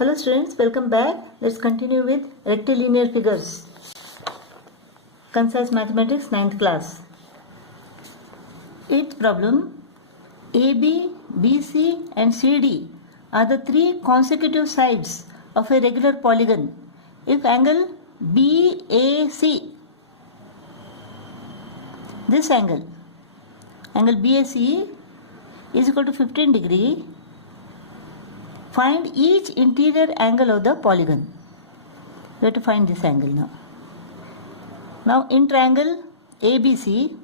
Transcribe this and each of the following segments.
Hello students, welcome back. Let's continue with rectilinear figures. Concise Mathematics 9th class. 8th problem. AB, BC and CD are the three consecutive sides of a regular polygon. If angle BAC, this angle BAC is equal to 15 degree, find each interior angle of the polygon. We have to find this angle now. Now in triangle ABC,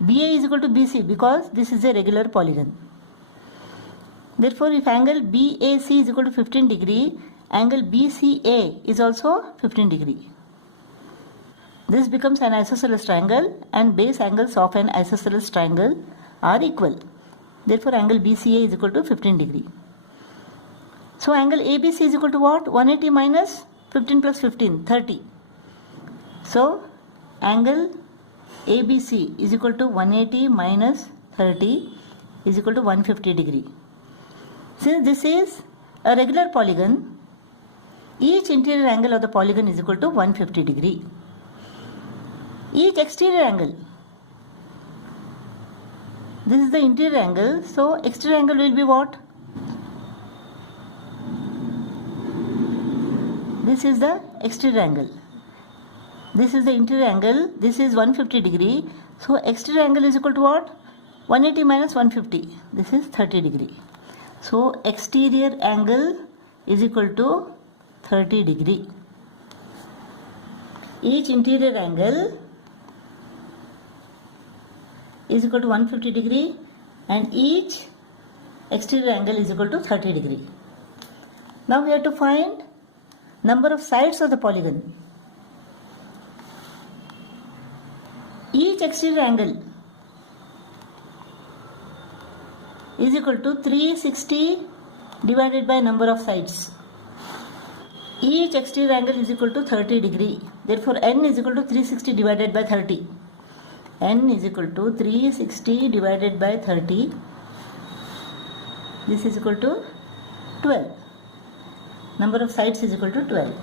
BA is equal to BC because this is a regular polygon. Therefore, if angle BAC is equal to 15 degree, angle BCA is also 15 degree. This becomes an isosceles triangle and base angles of an isosceles triangle are equal. Therefore, angle BCA is equal to 15 degree. So angle ABC is equal to what? 180 minus 15 plus 15, 30. So angle ABC is equal to 180 minus 30 is equal to 150 degree. Since this is a regular polygon, each interior angle of the polygon is equal to 150 degree. Each exterior angle, this is the interior angle, so exterior angle will be what? This is the exterior angle. This is the interior angle. This is 150 degree. So exterior angle is equal to what? 180 minus 150. This is 30 degree. So exterior angle is equal to 30 degree. Each interior angle is equal to 150 degree and each exterior angle is equal to 30 degree. Now we have to find number of sides of the polygon. Each exterior angle is equal to 360 divided by number of sides. Each exterior angle is equal to 30 degree. Therefore, n is equal to 360 divided by 30. N is equal to 360 divided by 30. This is equal to 12. Number of sides is equal to 12.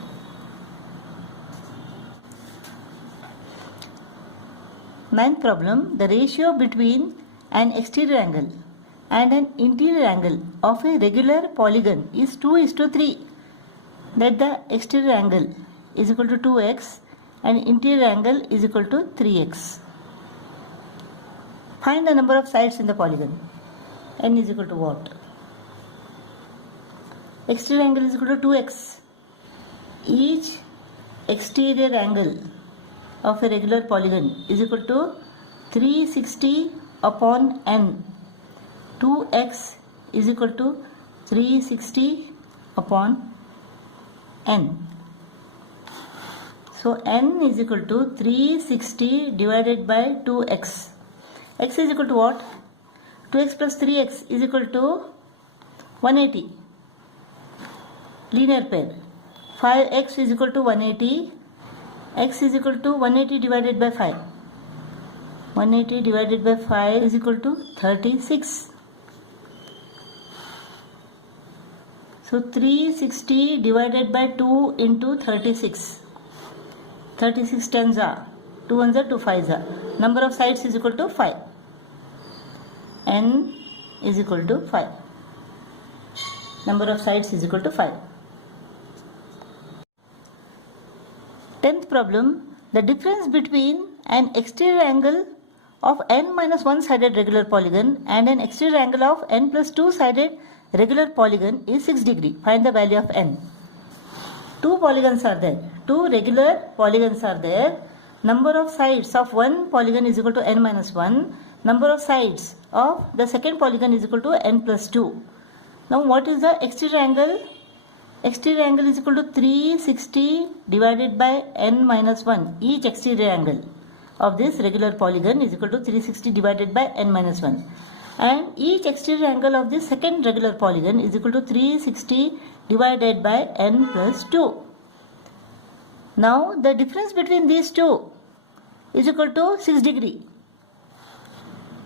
Ninth problem, the ratio between an exterior angle and an interior angle of a regular polygon is 2:3. Let the exterior angle is equal to 2x and interior angle is equal to 3x. Find the number of sides in the polygon. N is equal to what? Exterior angle is equal to 2x. Each exterior angle of a regular polygon is equal to 360 upon n. 2x is equal to 360 upon n. So n is equal to 360 divided by 2x. X is equal to what? 2x plus 3x is equal to 180. Linear pair. 5x is equal to 180. X is equal to 180 divided by 5. 180 divided by 5 is equal to 36. So 360 divided by 2 into 36. 36 tens are. 2 ones are 2 5s are. Number of sides is equal to 5. N is equal to 5. Number of sides is equal to 5. 10th problem, the difference between an exterior angle of n minus 1 sided regular polygon and an exterior angle of n plus 2 sided regular polygon is 6 degree. Find the value of n. Two polygons are there. Two regular polygons are there. Number of sides of one polygon is equal to n minus 1. Number of sides of the second polygon is equal to n plus 2. Now what is the exterior angle? Exterior angle is equal to 360 divided by n minus 1. Each exterior angle of this regular polygon is equal to 360 divided by n minus 1. And each exterior angle of this second regular polygon is equal to 360 divided by n plus 2. Now the difference between these two is equal to 6 degree.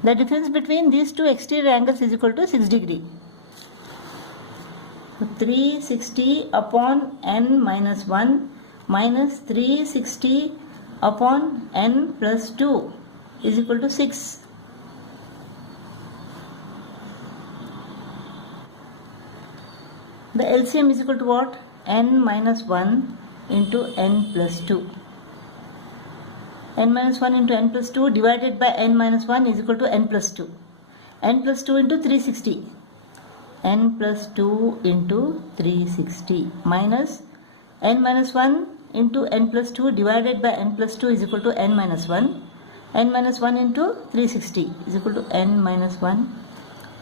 The difference between these two exterior angles is equal to 6 degree. So 360 upon n minus 1 minus 360 upon n plus 2 is equal to 6. The LCM is equal to what? N minus 1 into n plus 2. N minus 1 into n plus 2 divided by n minus 1 is equal to n plus 2. N plus 2 into 360. N plus 2 into 360 minus n minus 1 into n plus 2 divided by n plus 2 is equal to n minus 1. N minus 1 into 360 is equal to n minus 1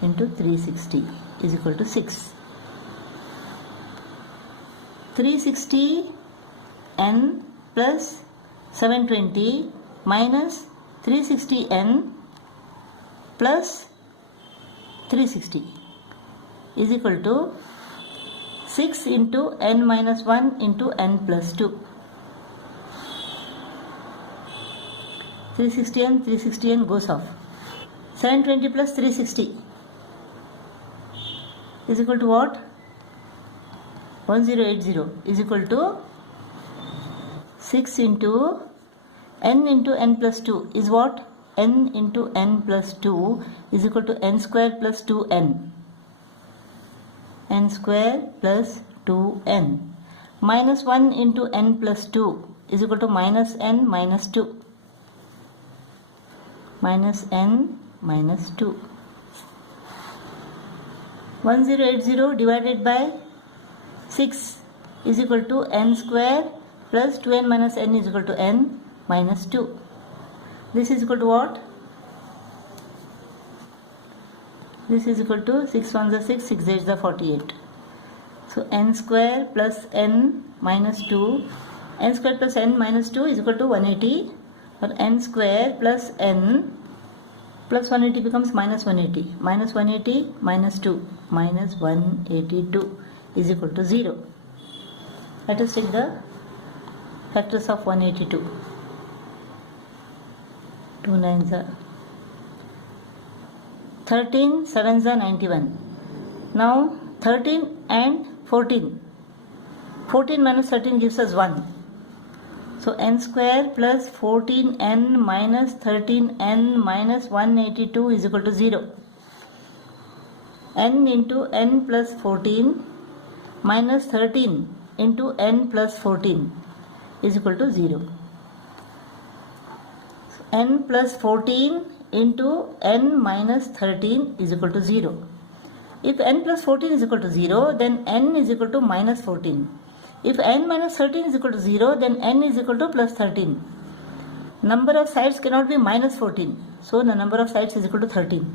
into 360 is equal to 6. 360 n plus 720 minus 360 n plus 360 is equal to 6 into n minus 1 into n plus 2. 360 n goes off. 720 plus 360 is equal to what? 1080 is equal to 6 into n plus 2 is what? N into n plus 2 is equal to n square plus 2n. N square plus 2n minus 1 into n plus 2 is equal to minus n minus 2. Minus n minus 2. 1080 divided by 6 is equal to n square plus 2n minus n is equal to n minus 2. This is equal to what? This is equal to 6 ones are 6, 6 8s are 48. So n square plus n minus 2, n square plus n minus 2 is equal to 180, or n square plus n plus 180 becomes minus 180. Minus 180 minus 2 minus 182 is equal to 0. Let us take the factors of 182. 2 9s are 13, 7s are 91. Now 13 and 14. 14 minus 13 gives us 1. So n square plus 14n minus 13n minus 182 is equal to 0. N into n plus 14 minus 13 into n plus 14 is equal to 0. So n plus 14 into n minus 13 is equal to 0. If n plus 14 is equal to 0, then n is equal to minus 14. If n minus 13 is equal to 0, then n is equal to plus 13. Number of sides cannot be minus 14. So the number of sides is equal to 13.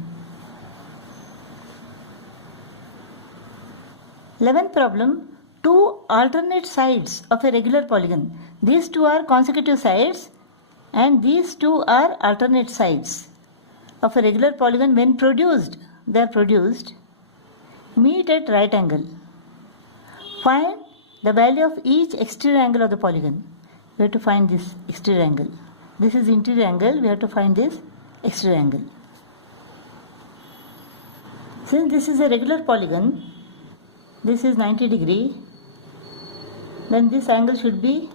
11th problem. Two alternate sides of a regular polygon. These two are consecutive sides and these two are alternate sides of a regular polygon. When produced, they are produced, meet at right angle. Find the value of each exterior angle of the polygon. We have to find this exterior angle. This is interior angle, we have to find this exterior angle. Since this is a regular polygon, this is 90 degree, then this angle should be,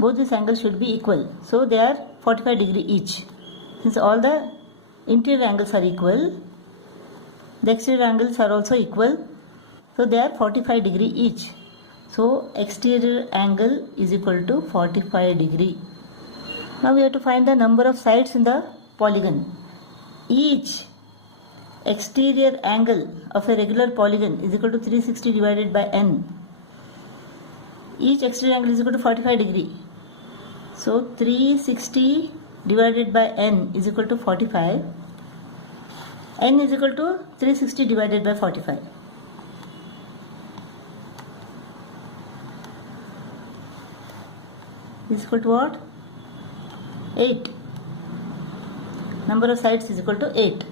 both these angles should be equal. So they are 45 degree each. Since all the interior angles are equal, the exterior angles are also equal. So they are 45 degree each. So exterior angle is equal to 45 degree. Now we have to find the number of sides in the polygon. Each exterior angle of a regular polygon is equal to 360 divided by n. Each exterior angle is equal to 45 degree. So 360 divided by n is equal to 45. N is equal to 360 divided by 45. Is equal to what? 8. Number of sides is equal to 8.